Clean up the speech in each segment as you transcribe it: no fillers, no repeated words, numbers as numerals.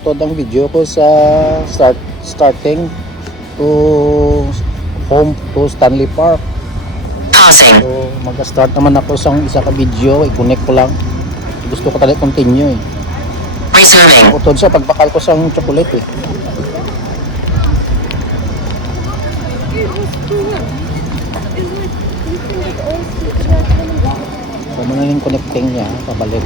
Ito ang video ko sa starting to home to Stanley Park. Pausing. So mag-start naman ako sa isa ka video, i-connect ko lang. Gusto ko talaga continue eh. Resuming. Utod sa pagbakal ko sa chocolate eh. So muna yung connecting niya, pabalik.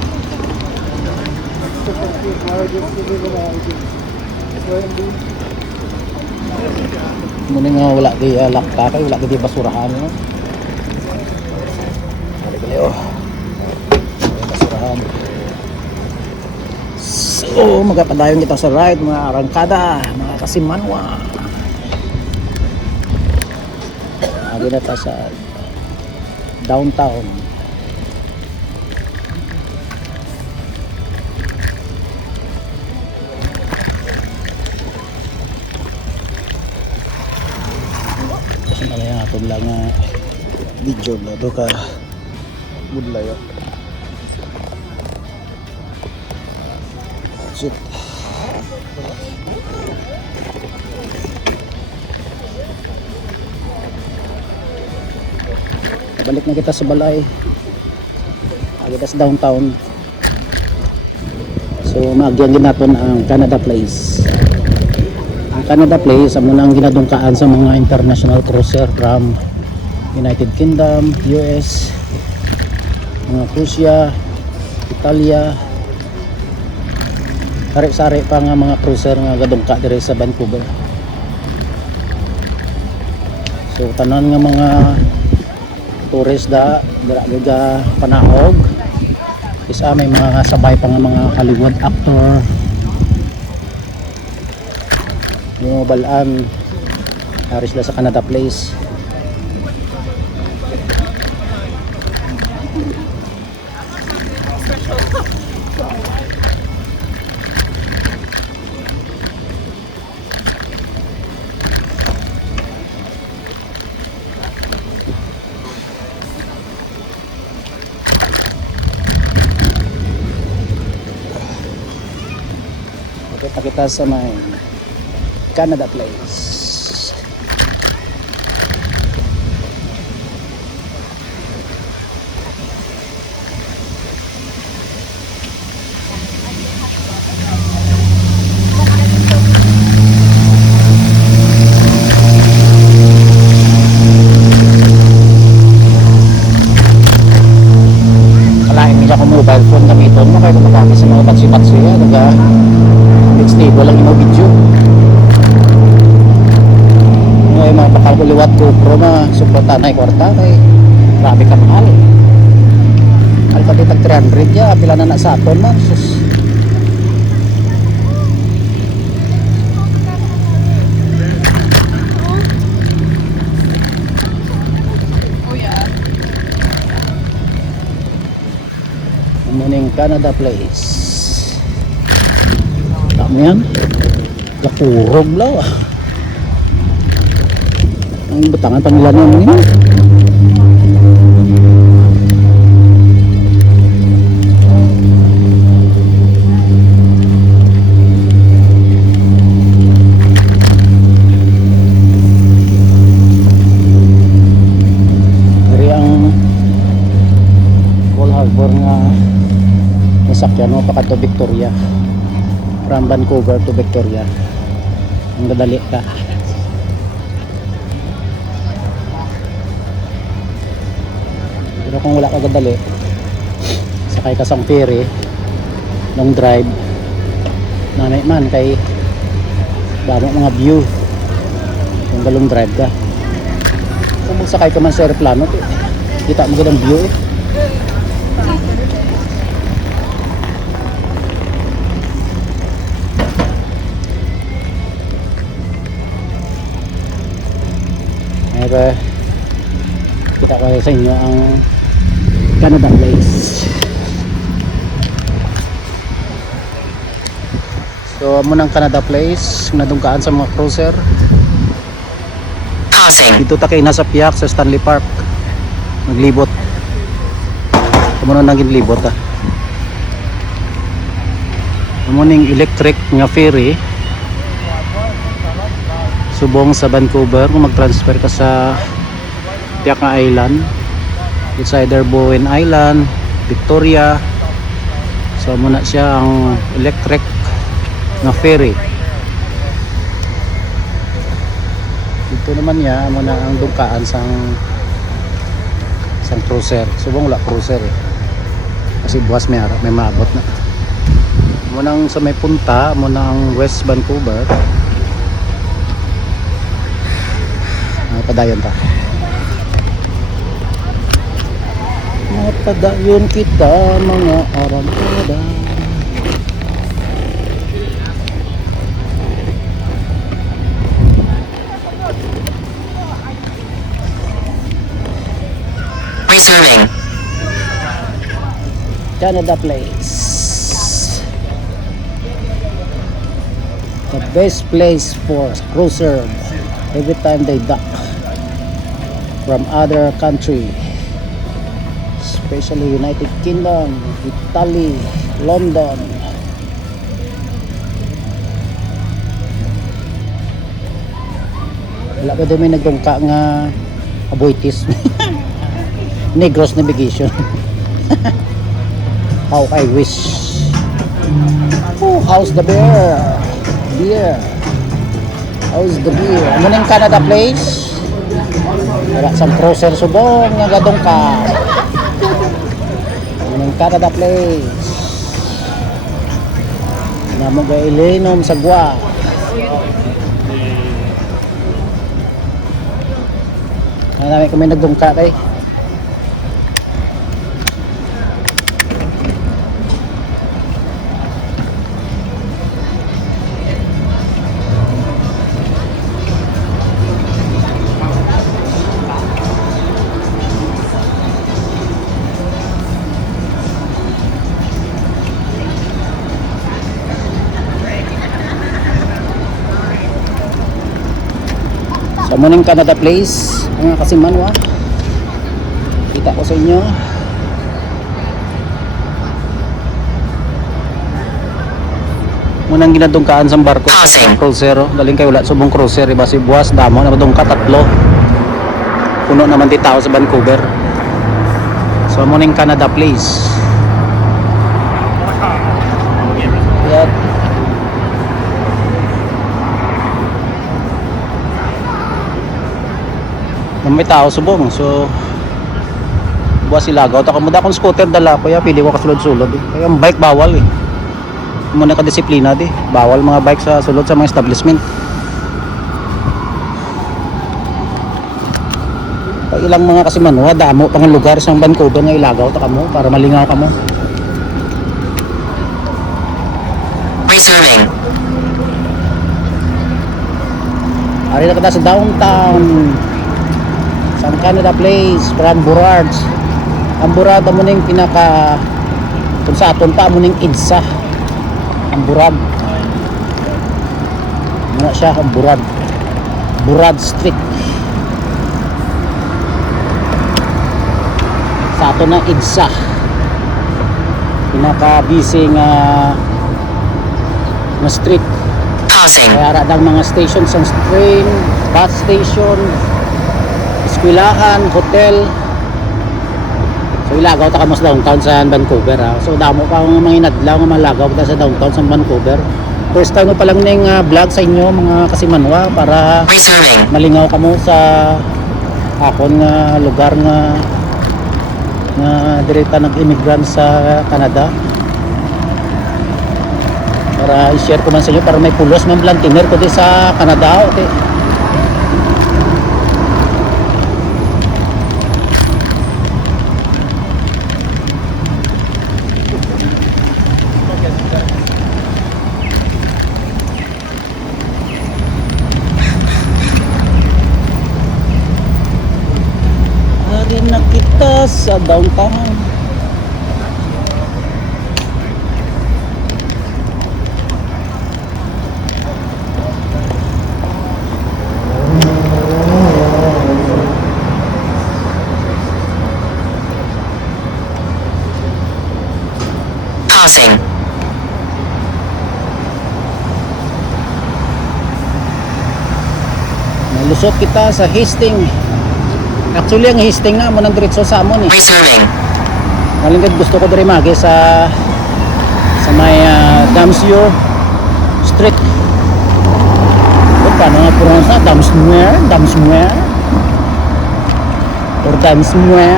Muna nga wala di lakta kay wala di basurahan no. Balik kayo. Basurahan. So magapadayon kita sa ride mga arangkada, mga kasimanwa. Agi na ta sa downtown. Kasi talaga atong lang video na ito ka budlayo. Shit. Balik na kita sa balay. Kita sa downtown. So maagyan din natin ang Canada Place. Ang Canada Place amo nang ginadungkaan sa mga international cruiser from United Kingdom, US, mga Russia, Italia, sari-sari pa nga mga cruiser nga gadungka diri sa Vancouver. So tanan nga mga tourist da dira panahog isa may mga sabay pa nga mga Hollywood actor yung balaan haris la sa Canada Place. Kita sa may Canada Place. Kalahin nila ko mobile phone gamiton mo kaya kumakakis sa mga batsi-batsi ya stable lang yung video. Ngayon mga pakakuliwat GoPro na suporta na kwarta kay grabe ka mahal. Mahal pati tag 300 ya, pila na sa aton man. Sus. Morning Canada Place. Yan lakurog lang ang batangan pangilan naman yun dari ang Coal Harbor nga nasakyan mo pa to Victoria from Vancouver to Victoria. Ang gadali ka. Pero kung wala ka gadali, sakay ka sa ferry, long drive, nanay man kay damo mga view. Kung galong drive ka. Kung magsakay ka man sa aeroplano, kita mo ganang view eh. Kita ko sa inyo ang Canada Place. So amo nang Canada Place nadungkaan sa mga cruiser. Dito ta kay nasa piyak sa Stanley Park. Naglibot. Kamo nang naging libot ah. Muning electric nga ferry subong sa Vancouver kung mag-transfer ka sa tiyak nga island. It's either Bowen Island, Victoria. So muna siya ang electric nga ferry. Dito naman niya muna ang dungkaan sang cruiser. Subong wala cruiser eh. Kasi buwas may maabot na. Munang sa may punta, munang West Vancouver. Padayon ta. Padayon kita mga arangkada. Reserving. Canada Place. The best place for cruiser every time they dock from other country, especially United Kingdom, Italy, London. Wala pa din may nagdungka nga aboitis. Negros navigation. How I wish. Oh, how's the beer? Beer. How's the beer? Ano na yung Canada Place? Wala sa cruiser subong nga gadong ka. Ano yung Canada Place? Namo ga ilinom sa gwa. Ano namin kami nagdungka kay? Sa muning Canada Place, mga kasimanwa, kita ko sa inyo. Munang ginadungkaan sa barko sa cruisero, daling kay wala subong cruiser, iba si buwas damo na madungka tatlo. Puno naman di tao sa Vancouver. So muning Canada Place. Yan. May tao subong, so buwas ilagaw ta kamo da kung scooter dala ko ya pili ko kasulod-sulod eh. Kaya ang bike bawal eh, muna ka disiplina di bawal mga bike sa sulod sa mga establishment. Pa ilang mga kasi manwa damo pang lugar sa Vancouver nga ilagaw ta kamo para malingaw kamo. Reserving. Ari na kita sa downtown sa Canada Place from Burrard. Ang Burrard mo ning pinaka kung sa aton pa mo ning idsa ang Burrard. Muna siya ang Burrard. Burrard Street. Sa aton na idsa. Pinaka busy nga street. Pausing. Kaya radang mga stations sa train, bus station, eskwelahan, hotel. So ilagaw ta kamo sa downtown sa Vancouver ha. So damo pa mga inadlaw nga malagaw ta sa downtown sa Vancouver. First time ko pa lang ning vlog sa inyo mga kasimanwa para Reserving. malingaw kamo sa akon nga lugar nga direkta nag-immigrant sa Canada. Para i-share ko man sa inyo para may pulos man plantiner ko di sa Canada. Okay. Hari na kita sa downtown. Pausing. Lusot kita sa Hastings. Actually ang Hastings nga mo nang diretso sa amon eh. Resuming. Malingkod gusto ko diri magi sa may Damsmere Street. Paano nga pronounce na? Damsmere or Damsmere.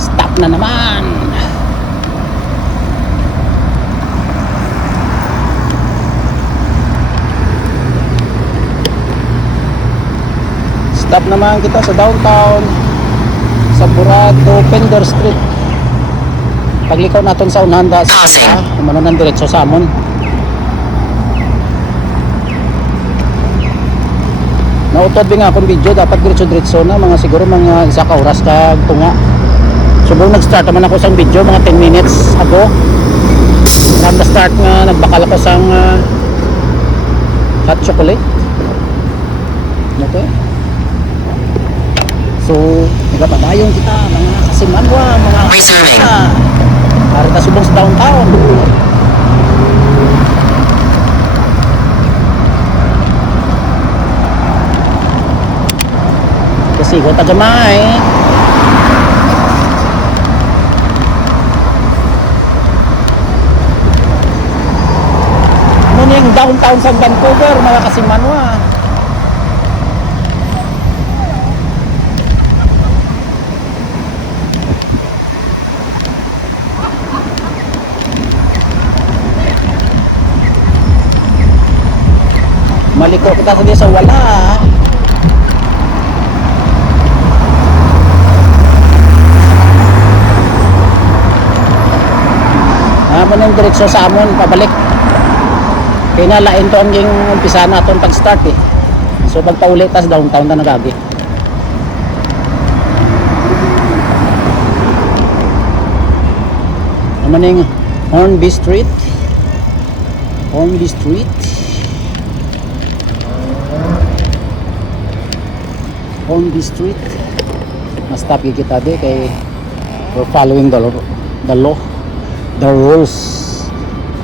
Stop na naman. Stop naman kita sa downtown sa Burado, Pender Street. Paglikaw natin sa unhanda sa manunan diretso sa amon. Nautod din nga akong video, dapat diretso-diretso na mga siguro mga isa ka oras kag tunga. Subong nag-start naman ako sa video mga 10 minutes ago. From the start nga nagbakal ako sa hot chocolate. Okay. So, nagpapadayon kita mga kasimanwa, mga Resuming. para ta subong sa downtown. Kasi ko tagamay. Ano yung downtown sa Vancouver, mga kasimanwa. Maliko kita sa wala. Naman yung direksyon sa amon pabalik. Kaya nga lain to ang yung umpisa na itong pag-start eh. So pagpaulit tas downtown na nagagi. Naman yung Hornby Street. Hornby Street. Hornby Street. Na-stop kita di kay we're following the law, the rules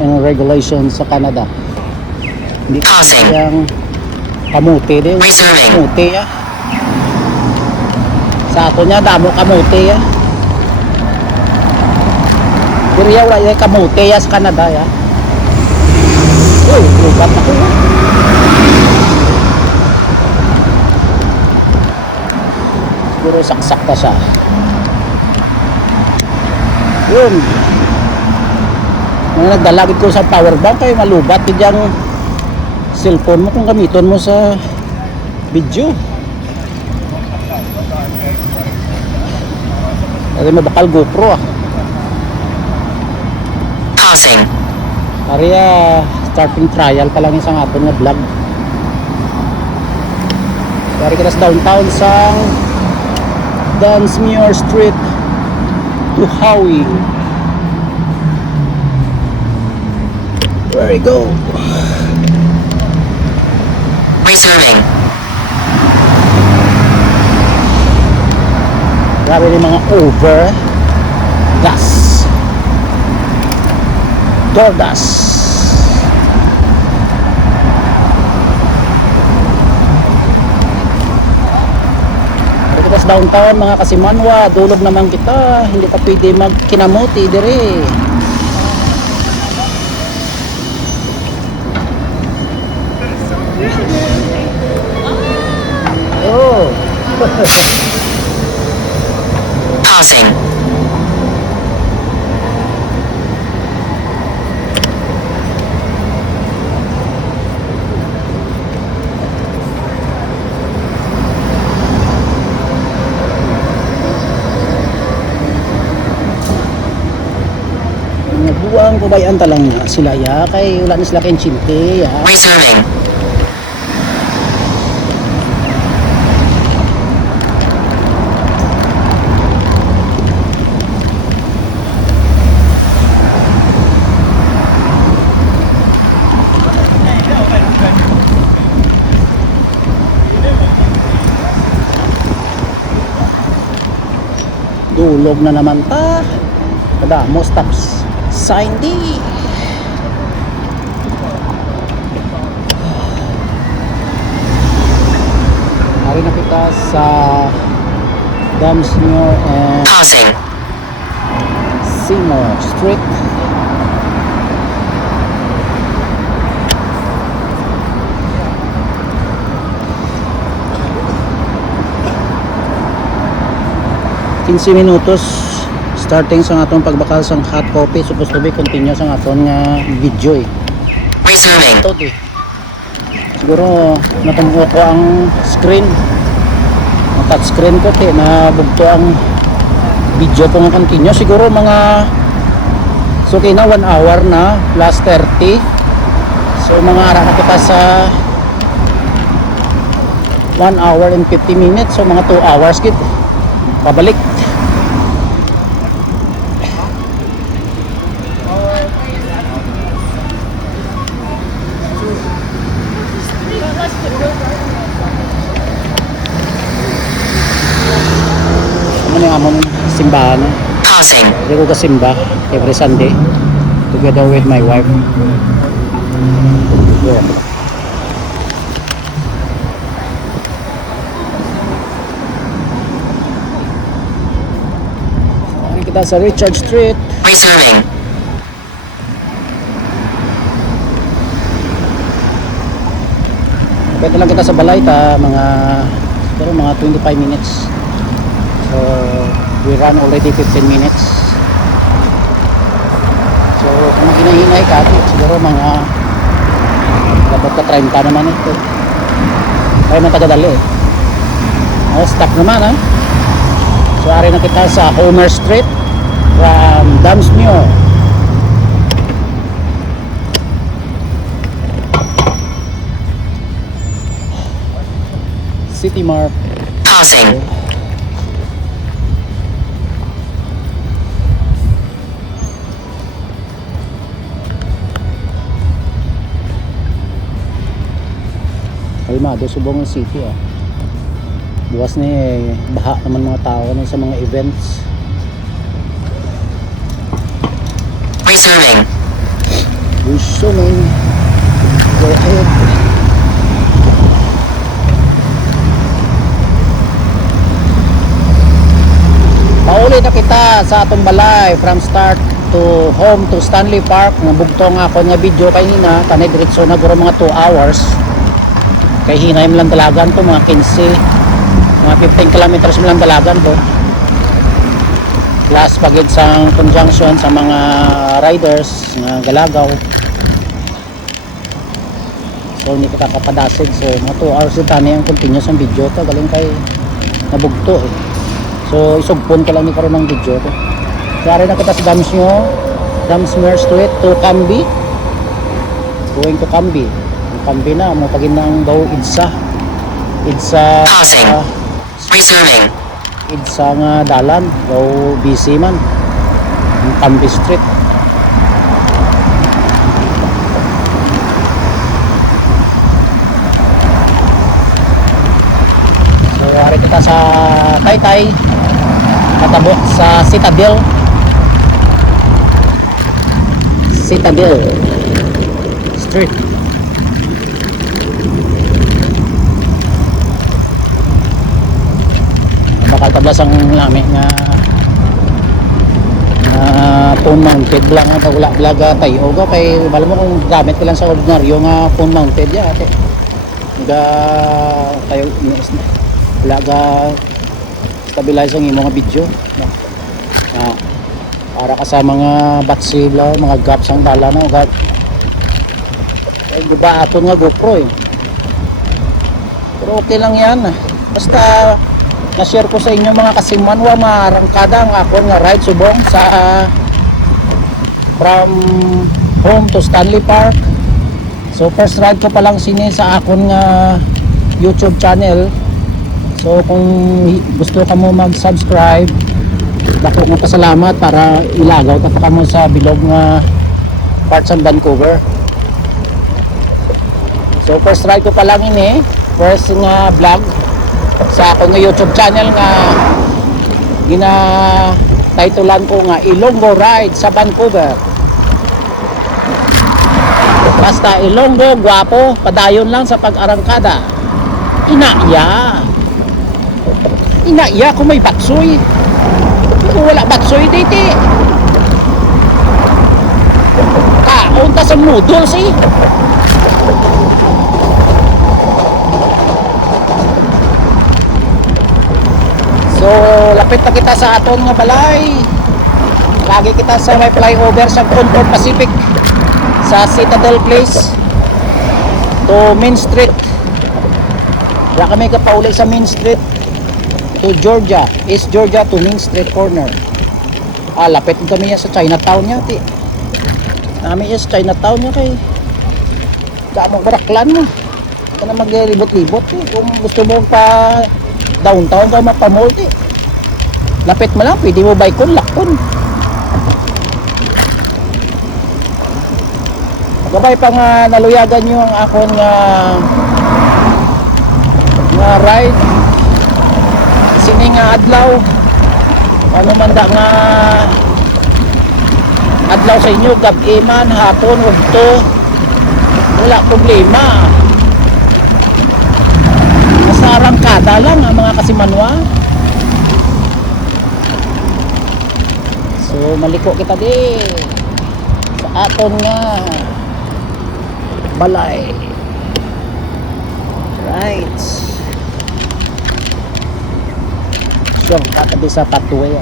and regulations sa Canada. Hindi kayang kamuti din. Kamuti ya. Sa ato niya damo kamuti ya. Diriya wala yung kamuti ya sa Canada ya. Uy, lubat ako. Siguro saksak na siya. Yun. Nung nagdalagid ko sa power bank ay malubat yung cellphone mo kung gamiton mo sa video. Kasi mabakal GoPro ah. Pausing. Kaya starting trial pa lang isang aton na vlog. Kaya kita sa downtown sa Damsmere Street to Howe. There we go. Resuming. Grabe yung mga over gas. Dordas. Kita sa downtown mga kasimanwa, dulog naman kita, hindi ka pwede magkinamuti dire. Oh. Pausing. Buwang kubayan talang nga sila ya, kay wala na sila kayong chinte ya. Resuming. Dulog na naman ta. Kada mo stops sign D. Ari na kita sa Damsmere and Pausing. Seymour Street. Minutos starting sa atong pagbakal sang hot coffee, supposed to be continue sa aton nga video eh. Resuming. Ito eh. Siguro natumbo ko ang screen, ang touch screen ko na bugto ang video ko nga continue. Siguro mga so okay na 1 hour na plus 30. So mga ara na kita sa 1 hour and 50 minutes, so mga 2 hours gid pabalik. Ano yung among simbahan? Pausing. Hindi ko kasimba every Sunday together with my wife. Yeah. Mari kita sa Richard Street. Resuming. Pwede lang kita sa Balayta siguro mga 25 minutes. So we run already 15 minutes. So kung hinahinay ka, siguro mga dapat ka 30 naman ito. Kaya matagadali eh. Oh, stop naman ha. So ari na kita sa Homer Street from Damsmere. City Mart. Pausing. Kalmado Subong City ah. Bukas ni baha naman mga tao sa mga events. Resuming. Resuming. Go ahead. Pauli na kita sa atong balay from start to home to Stanley Park. Nabugtong ako nga video kay Hina. Kanay diretso na guro mga 2 hours. Kay Hinay mo lang dalagan to mga 15, mga 15 kilometers mo lang dalagan to. Plus pagid sa conjunction sa mga riders nga galagaw. So hindi kita kapadasig. So mga 2 hours ito na yung continuous ang video to. Galing kay nabugto eh. So isugpon ko lang ni karon ng video to. Kaya na kita sa Damsmere Street to Camby. Going to Camby. Camby na mo pagin ng daw Idsa. Pausing. Resuming. Idsa nga dalan daw busy man. Ang Camby Street. So ari kita sa Taytay. Katabok sa Citadel Street. Bakal tablas ang lami nga phone mounted lang ang wala blaga tayo ga kay bala mo kung gamit ko lang sa ordinaryo nga phone mounted ya ate ga tayo wala ga stabilize ang imong video para ka sa mga batsi mga gaps ang dala na ugat ay guba aton nga GoPro eh. Pero okay lang yan basta na-share ko sa inyo mga kasiman wa marangkada ang akon nga ride subong sa from home to Stanley Park. So first ride ko pa lang sini sa akon nga YouTube channel. So kung gusto ka mo mag-subscribe, dako nga pasalamat para ilagaw ta pa mo sa bilog nga parts ng Vancouver. So first ride ko pa lang ini, first nga vlog sa akong YouTube channel nga gina-titulan ko nga Ilonggo Ride sa Vancouver. Basta Ilonggo, gwapo, padayon lang sa pag-arangkada. Inaya. Inaiya ko may batsoy. Kung wala batsoy dito. Kaon ta sa noodles eh. So, lapit na kita sa aton nga balay. Lagi kita sa may flyover sa Concord Pacific sa Citadel Place to Main Street. Wala kami kapauli sa Main Street to Georgia, East Georgia to Main Street corner. Lapit kami sa Chinatown niya, ti. Namin is Chinatown niya kay Damong Baraklan mo. Ito na maglibot-libot eh. Kung gusto mo pa downtown ka mapamall eh. Lapit mo lang, pwede mo baykon, lakon. Gabay pa nga naluyagan nyo ang akon nga ride. Sini nga adlaw. Ano man da nga adlaw sa inyo, gabi man, hapon, ugto. Wala problema. Basta arangkada lang ang mga kasimanwa. So maliko kita di sa aton nga balay. Right. Shortcut na sa pathway.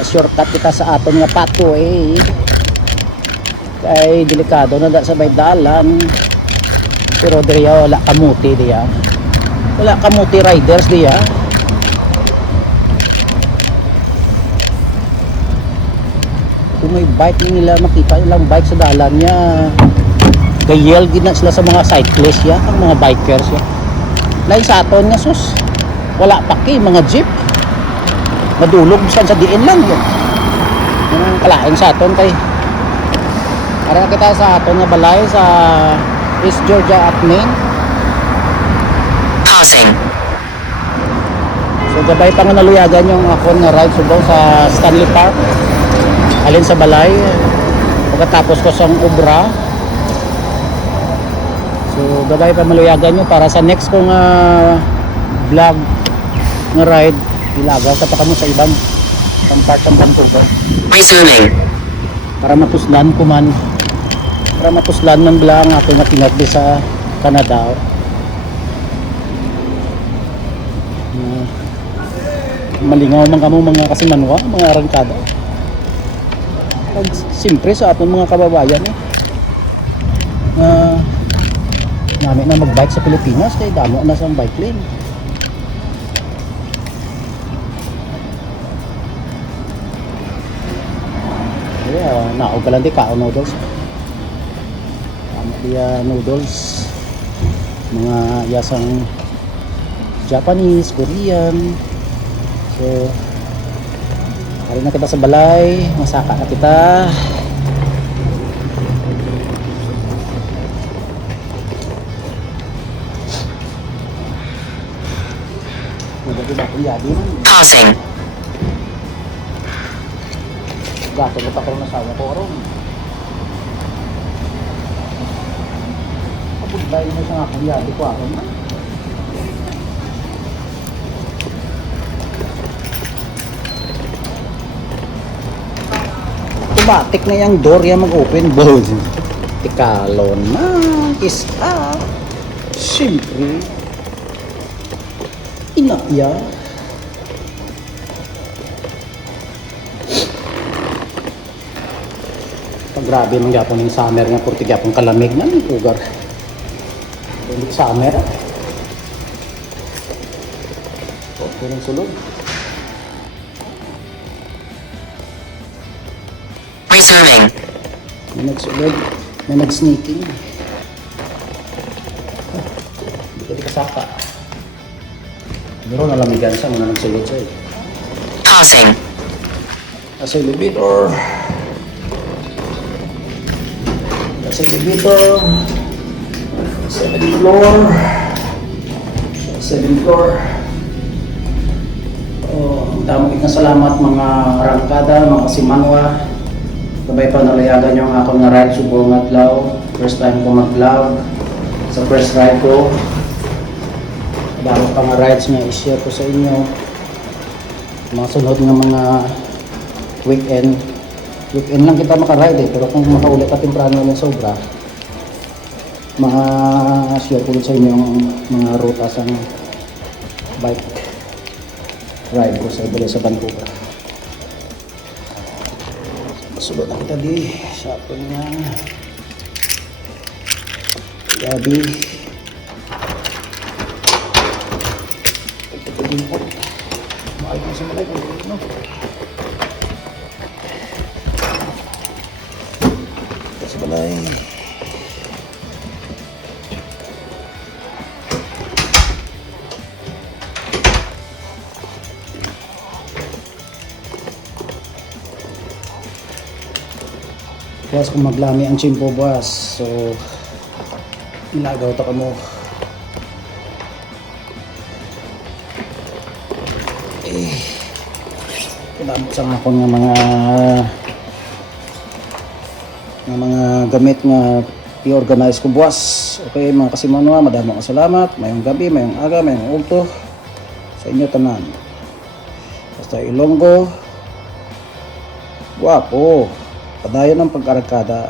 Shortcut kita sa aton nga pathway. Kay delikado na da sa may dalan. Pero diya wala kamuti diya. Wala kamuti riders diya. Kung may bike nila, makita nilang bike sa dalan niya, gayel gina sila sa mga cyclists ya, ang mga bikers ya. Lain sa aton nga sus, wala pa kay mga jeep, madulog sa diin lang yun. Yan ang kalaing sa aton kay para kita sa aton nga balay sa East Georgia at Main. Passing. So gabay pa nga naluyagan yung akon nga ride subaw sa Stanley Park. Alin sa balay pagkatapos ko sang obra. So gabay pa maluyagan nyo para sa next kong vlog nga ride ilagaw sa pa kamo sa ibang part ng Vancouver Resuming. para matuslan ko man blang ako nga tinagdi sa Canada. Malingaw man kamo mga kasimanwa, mga arangkada. Siyempre sa aton mga kababayan namin na magbike sa Pilipinas kaya damo na sa bike lane. Kaya naog ka lang di kao noodles. Tama diya noodles, mga yasang Japanese, Korean. So hari na kita sa balay, masaka na kita. Passing. Gato na pa ko na sawa ko ron. Kapag dahil mo sa nga kulyado ko ako na. Automatic na yung door yan mag-open. Boom! Tikalon na. Isa. Siyempre. Inakya. Pag grabe mang yapon yung summer nga purti yapon kalamig na yung lugar. Hindi summer. Okay ng sulod. Resuming. May nagsulod. May nag-sneaking. Hindi ka di kasaka. Pero nalamigan siya muna nagsulod siya eh. Passing. Nasa elevator. Nasa elevator. 7th floor. 7th floor. Damo na salamat mga arangkada, mga simanwa. Sabay pa nalayagan yung ako na ride subong adlaw. First time ko mag-vlog. Sa first ride ko. dami pa nga rides nga i-share ko sa inyo. Mga sunod nga mga weekend lang kita makaride pero kung makaulit ka temprano ng sobra, ma-share ko sa inyo ang mga ruta sa bike ride ko sa ibalik sa Vancouver. Sulod na kita di sa atin nga gabi. Ito din po. Mahal ko sa malay kung no. Sa malay. Buwas kung maglami ang chimpo buwas. So, ilagaw ta ka mo. Kinamot sa akong nga mga gamit nga i-organize ko buwas. Okay mga kasimanwa, madamo ang salamat. Mayong gabi, mayong aga, mayong ulto sa inyo tanan. Basta Ilonggo. Wapo. Padayon ng pagkaragkada.